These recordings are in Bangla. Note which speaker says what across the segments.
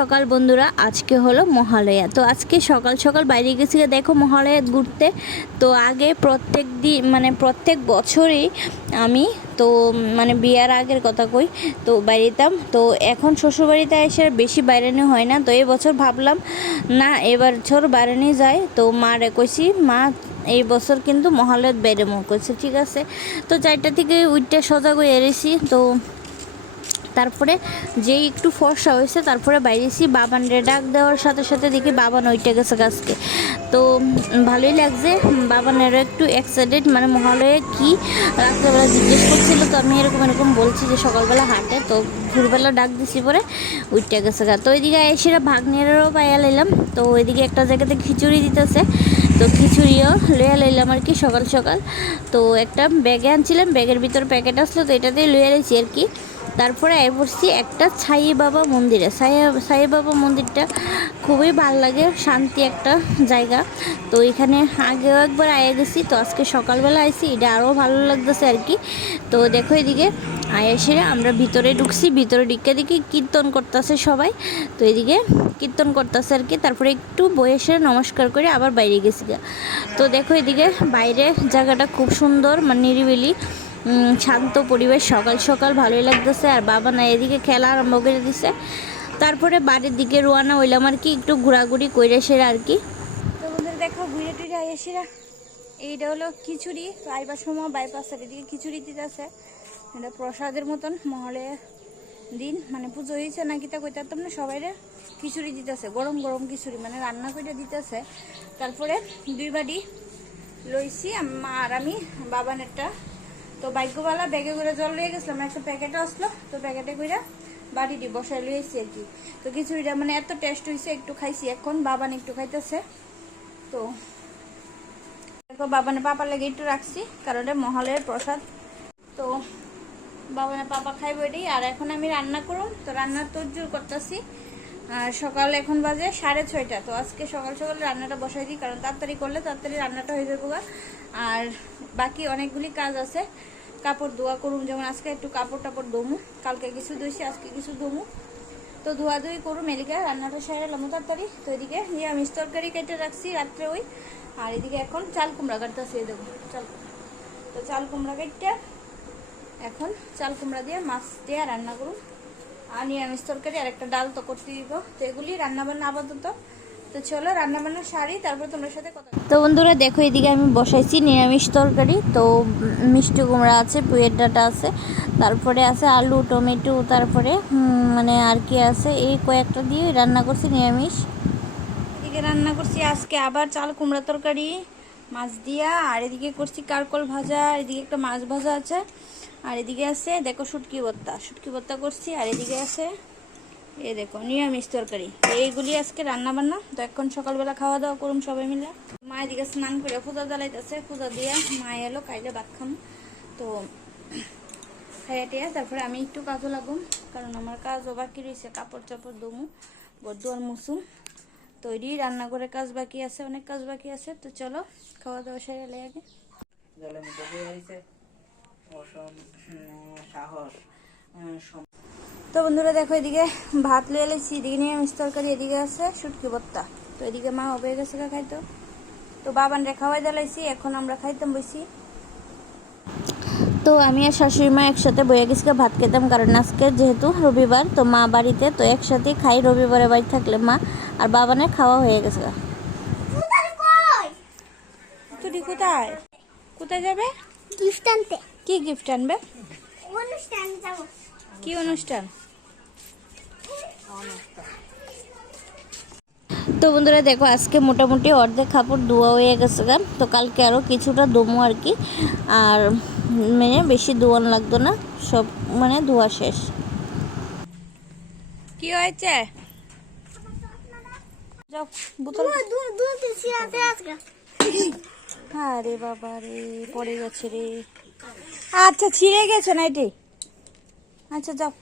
Speaker 1: সকাল বন্ধুরা, আজকে হলো মহালয়া। তো আজকে সকাল সকাল বাইরে গেছি, দেখো মহালয়া ঘুরতে। তো আগে প্রত্যেক দিন মানে প্রত্যেক বছরই আমি, তো মানে বিয়ার আগের কথা কই, তো বাইরেতাম। তো এখন শ্বশুরবাড়িতে এসে বেশি বাইরানি হয় না। তো এই বছর ভাবলাম, না এবার বছর বাইরানি যায়। তো মারে কইছি, মা, এই বছর কিন্তু মহালয়াত বাইরে মুখ করছে ঠিক আছে? তো চারটা থেকে উইটটা সজাগ হয়ে এসেছি। তো তারপরে যেই একটু ফর্সা হয়েছে, তারপরে বাইরেছি বাবানরে ডাক দেওয়ার সাথে সাথে দেখি বাবান ওইটা গেছে গাছকে। তো ভালোই লাগছে বাবানেরও একটু এক্সাইটেড মানে মহালয়ে কি? রাত্রেবেলা জিজ্ঞেস করছিল, তো আমি এরকম এরকম বলছি যে সকালবেলা হাঁটে, তো ভোরবেলা ডাক দিছি পরে উইটা গেছে গা। তো ওইদিকে এসে ভাগ্নেরও পাইয়া লাইলাম, তো ওইদিকে একটা জায়গাতে খিচুড়ি দিতেছে, তো খিচুড়িও লইয়া লইলাম আর কি সকাল সকাল। তো একটা ব্যাগে আনছিলাম, ব্যাগের ভিতর প্যাকেট আসলো, তো এটাতেই লইয়া লাইছি আর কি। তারপরে আয় পড়ছি একটা ছাই বাবা মন্দিরে। সাই সাই বাবা মন্দিরটা খুবই ভালো লাগে, শান্তি একটা জায়গা। তো এখানে আগেও একবার আয়ে গেছি, তো আজকে সকালবেলা আইছি, এটা আরও ভালো লাগতেছে আর কি। তো দেখো এদিকে আয়াসে আমরা ভিতরে ঢুকছি, ভিতরে ঢুকে দিকে কীর্তন করতেছে সবাই। তো এদিকে কীর্তন করতেছে আর কি, তারপরে একটু বয়ে বয়সে নমস্কার করে আবার বাইরে গেছি তো দেখো এদিকে বাইরে জায়গাটা খুব সুন্দর মানে নিরিবিলি। শান্ত পরিবেশ, সকাল সকাল ভালোই লাগতেছে। আর বাবা না এদিকে খেলা আরম্ভ করে দিছে। তারপরে বাড়ির দিকে রোয়ানা হইলাম আর কি, একটু ঘোরাঘুরি কইরে সেরা আর কি। তো বন্ধুরা দেখো, ঘুরে টুরে এসেরা এইটা হলো খিচুড়ি তো আইবার সময় বাইপাসের এদিকে খিচুড়ি দিতেছে। এটা প্রসাদের মতন, মহলে দিন। মানে পুজো হয়েছে নাকি তা কইতাম না সবাই খিচুড়ি দিতেছে। গরম গরম খিচুড়ি মানে রান্না করে দিতেছে। তারপরে দুই বাড়ি লইছি মা আর আমি, বাবানেরটা। তো ভাগ্যবালা ব্যাগে করে জল লয়ে গেছিলাম একটা প্যাকেটে আসলো, তো প্যাকেটে করে বাড়ি দিয়ে বসাই লইছি আর কি। তো খিচুড়িটা মানে এত টেস্ট হয়েছে একটু খাইছি এখন, বাবান একটু খাইতেছে। তো দেখো বাবানে পাপার লেগে একটু রাখছি, কারণ এটা মহালয়ের প্রসাদ। তো বাবানে পাপা খাইব এটাই, আর এখন আমি রান্না করুন তো রান্নার তোর করতেছি। আর সকাল এখন বাজে সাড়ে ছয়টা। তো আজকে সকাল সকাল রান্নাটা বসাই দিই, কারণ তাড়াতাড়ি করলে তাড়াতাড়ি রান্নাটা হয়ে যাব। আর বাকি অনেকগুলি কাজ আছে। কাপড় ধোয়া করুম, যেমন আজকে একটু কাপড় টাপড় দমু কালকে কিছু ধুইছি, আজকে কিছু দমু তো ধোয়া ধুই করুম, এদিকে রান্নাটা সেরে এলাম তাড়াতাড়ি। তো এদিকে নিরামিষ তরকারি কেটে রাখছি রাত্রে ওই। আর এদিকে এখন চাল কুমড়া কাটতেছি, এই দেখো চাল তো চাল কুমড়া কেটে এখন চাল কুমড়া দিয়ে মাছ দিয়ে রান্না করুন আর নিরামিষ তরকারি আর একটা ডাল তো করতে দিব তো এগুলি রান্না বান্না আপাতত। তো চলো রান্না বান্না সারি তারপর তোমার সাথে কথা তো বন্ধুরা দেখো এদিকে আমি বসাইছি নিরামিষ তরকারি। তো মিষ্টি কুমড়া আছে পুয়ের ডাটা আছে তারপরে আছে আলু টমেটো তারপরে মানে আর কি আছে এই কয়েকটা দিয়ে রান্না করছি নিরামিষ। এদিকে রান্না করছি আজকে আবার চাল কুমড়া তরকারি মাছ দিয়া আর এদিকে করছি কারকল ভাজা এদিকে একটা মাছ ভাজা আছে। আর এদিকে আছে, দেখো শুটকি ভর্তা। শুটকি ভর্তা করছি, আর এদিকে আছে এ দেখো নিরামিষ তরকারি। এইগুলি আজকে রান্না বান্না তো এখন সকালবেলা খাওয়া দাওয়া করুম সবাই মিলে। মা এদিকে স্নান করে পূজা জ্বালাইতেছে। পূজা দিয়ে মা এলো কাইলে ভাত খাম। তো খাইয়া টিয়া, তারপরে আমি একটু কাজও লাগুম, কারণ আমার কাজও বাকি রয়েছে কাপড় চাপড় দমু বদুয়ার মুসুম তৈরি রান্নাঘরে কাজ বাকি আছে, অনেক কাজ বাকি আছে। তো চলো, খাওয়া দাওয়া সেরে আগে।
Speaker 2: অসম সাহস
Speaker 1: তো বন্ধুরা দেখো এদিকে ভাত লয়ে এলেছি এদিকে নিরামিষ তরকারি এদিকে আছে শুটকি ভর্তা। তো এদিকে মা হবে গেছে গা খাইতো। তো বাবানরা খাওয়াই দিলাইছি এখন আমরা খাইতাম বসি তো আমি আর শাশুড়ি মা একসাথে বয়ে গেছি গা ভাত খেতাম কারণ আজকে যেহেতু রবিবার তো মা বাড়িতে তো একসাথে খাই রবিবারে বাড়ি থাকলে মা আর বাবানের খাওয়া হয়ে গেছে তুই কোথায়? কোথায় যাবে?
Speaker 3: দৃষ্টান্তে।
Speaker 1: কি গিফট আনবে? কি অনুষ্ঠান? তো বন্ধুরা দেখো আজকে মোটামুটি অর্ধেক কাপড় ধোয়া হয়ে গেছে গান তো কালকে আরও কিছুটা দমো আর কি। আর মানে বেশি ধোয়ান লাগতো না সব মানে ধোয়া শেষ। কি হয়েছে?
Speaker 3: আজকে।
Speaker 1: আরে বাবা রে পড়ে গেছে রে। আচ্ছা ছিঁড়ে গেছে না এটি আচ্ছা যাও।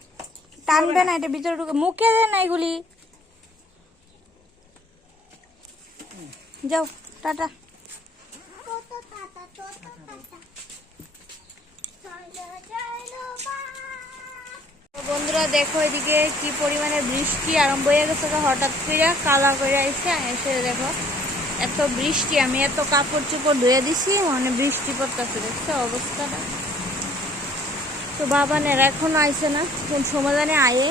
Speaker 1: টানবে না এটা, ভিতরে ঢুকে মুখে দেয় না এগুলি। যাও, টাটা। বন্ধুরা, দেখো এদিকে কি পরিমাণে বৃষ্টি আরম্ভ হয়ে গেছে হঠাৎ করে কালা করে আইসে এসে দেখো। এত বৃষ্টি, আমি এত কাপড় চোপড় ধুয়ে দিছি মানে বৃষ্টি পড়তেছে, দেখছ অবস্থাটা? তো বাবানের এখনও আইসে না, কোন সমাধানে আয়ে?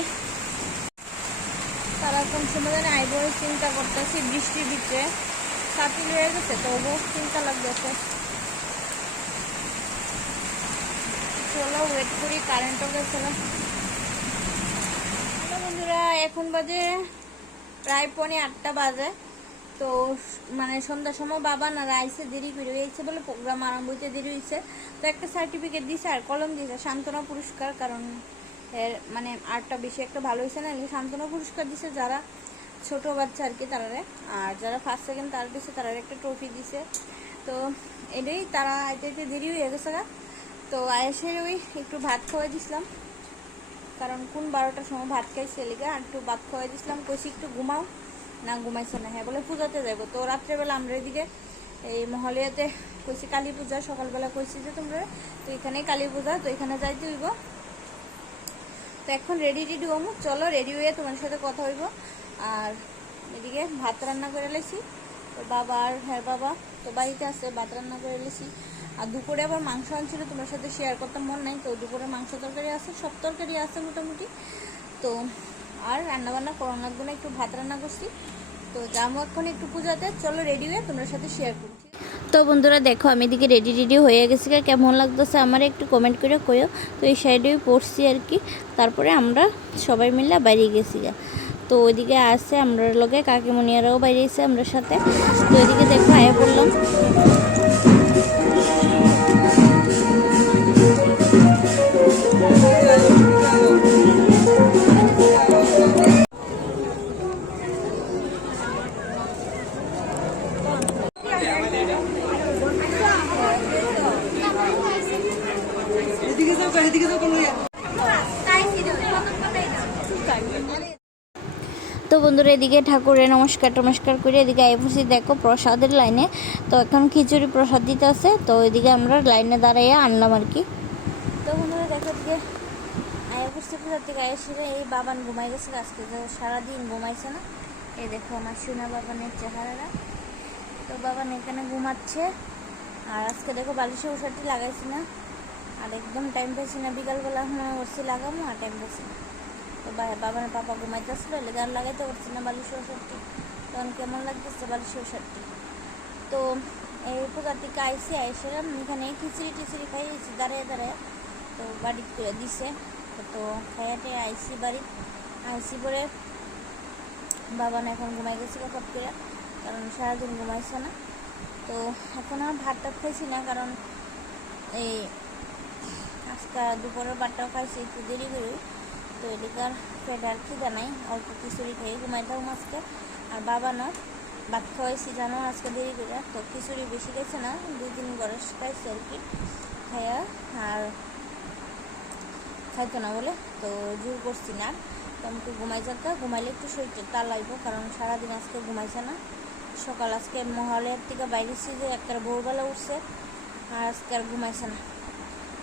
Speaker 1: তারা কোন সমাধানে আইব চিন্তা করতেছি বৃষ্টির ভিতরে। কাতিল হয়ে গেছে তো তবু চিন্তা লাগতেছে। চলো ওয়েট করি কারেন্টও গেছে না। বন্ধুরা, এখন বাজে প্রায় পৌনে আটটা বাজে। তো মানে সন্ধ্যার সময় বাবা না আইসে দেরি করে হয়েছে বলে প্রোগ্রাম আরম্ভ হইতে দেরি হয়েছে তো একটা সার্টিফিকেট দিছে আর কলম দিয়েছে সান্ত্বনা পুরস্কার, কারণ এর মানে আর্টটা বেশি একটা ভালো হয়েছে না সান্ত্বনা পুরস্কার দিছে যারা ছোট বাচ্চা আর কি তারারে। আর যারা ফার্স্ট সেকেন্ড তার দিছে তারা একটা ট্রফি দিছে। তো এটাই তারা আইতে আইতে দেরি হয়ে গেছে না তো আয়েসের ওই একটু ভাত খাওয়াই দিছিলাম। কারণ কোন বারোটার সময় ভাত খাইছে লিগা আর একটু ভাত খাওয়াই দিছিলাম, কইছি একটু ঘুমাও। না ঘুমাইছে না হ্যাঁ বলে পূজাতে যাব তো রাত্রেবেলা আমরা এদিকে এই মহলিয়াতে কইছি কালী পূজা, সকালবেলা কইছি যে তোমরা তো এখানেই কালী পূজা, তো এখানে যাইতে হইব। তো এখন রেডি রেডি হমু। চলো রেডি হয়ে তোমার সাথে কথা হইব। আর এদিকে ভাত রান্না করে লেছি। তো বাবা আর হ্যাঁ বাবা তো বাড়িতে আছে, ভাত রান্না করে লেছি। আর দুপুরে আবার মাংস আনছিল, তোমার সাথে শেয়ার করতে মন নাই। তো দুপুরে মাংস তরকারি আছে, সব তরকারি আছে মোটামুটি। তো আর রান্না বান্না করার লাগবে না একটু ভাত রান্না করছি। তো যাব এখন একটু পূজাতে, চলো রেডি হয়ে তোমার সাথে শেয়ার করছি তো বন্ধুরা দেখো, আমি এদিকে রেডি রেডি হয়ে গেছি। কেমন লাগতেছে আমার একটু কমেন্ট করে কইও। তো এই সাইডেই পড়ছি আর কি। তারপরে আমরা সবাই মিলে বাইরে গেছি তো ওইদিকে আসে আমরা লগে কাকিমণিয়ারাও বাইরে এসে আমরা সাথে। তো ওইদিকে দেখো, আয়া বললাম। তো বন্ধুরা এদিকে ঠাকুরে নমস্কার টমস্কার করে এদিকে আই পড়ছি দেখো প্রসাদের লাইনে। তো এখন খিচুড়ি প্রসাদ দিতে আছে, তো এদিকে আমরা লাইনে দাঁড়াইয়া আনলাম আর কি। তো বন্ধুরা দেখো এদিকে পড়ছি পূজার থেকে এসে এই বাবান ঘুমাই গেছে আজকে তো সারাদিন ঘুমাইছে না। এই দেখো আমার সোনা বাবানের চেহারাটা। তো বাবান এখানে ঘুমাচ্ছে, আর আজকে দেখো বালিশে ওষারটি লাগাইছি না। আর একদম টাইম পেয়েছি না, বিকালবেলা মনে করছি লাগাবো আর টাইম পাইছি না। তো বাবার পাপা ঘুমাইতেছিল, এলে আর লাগাইতে পারছি না, বালিশ ওষারটি তখন কেমন লাগতেছে বালিশ ওষারটি তো এই পূজার থেকে আইসি আইসিলাম এখানে খিচড়ি টিচড়ি খাইয়েছি, দাঁড়িয়ে দাঁড়িয়ে। তো বাড়ি করে দিছে। তো খাইয়াটে আইসি বাড়ি আইসি পরে বাবা না এখন ঘুমাই গেছে কত করে, কারণ সারাদিন ঘুমাইছে না। তো এখন আর ভাত টাত খাইছি না, কারণ এই আজকে দুপুরের ভাতটাও খাইছি, একটু দেরি করি। তো এদিকার পেট আর খিদা নাই, অল্প খিচুড়ি খেয়ে ঘুমাইতাম আজকে। আর বাবা না ভাত খাওয়াইছি, জানো, আজকে দেরি করে। তো খিচুড়ি বেশি খাইছে না, দুই তিন গরস খাইছে আর কি। খাইয়া আর খাইতো না বলে, তো জোর করছি না। আর। তো আমাকে ঘুমাই যেতে ঘুমাইলে একটু শরীরটা লাগবে কারণ সারাদিন আজকে ঘুমাইছে না। সকাল আজকে মহালয়ার থেকে বাইরেছি যে, একটা ভোরবেলা উঠছে, আর আজকে আর ঘুমাইছে না।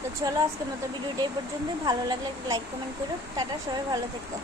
Speaker 1: তো চলো আজকের মতো ভিডিওটাই এই পর্যন্তই। ভালো লাগলে লাইক কমেন্ট করো। টাটা, সবাই ভালো থেকো।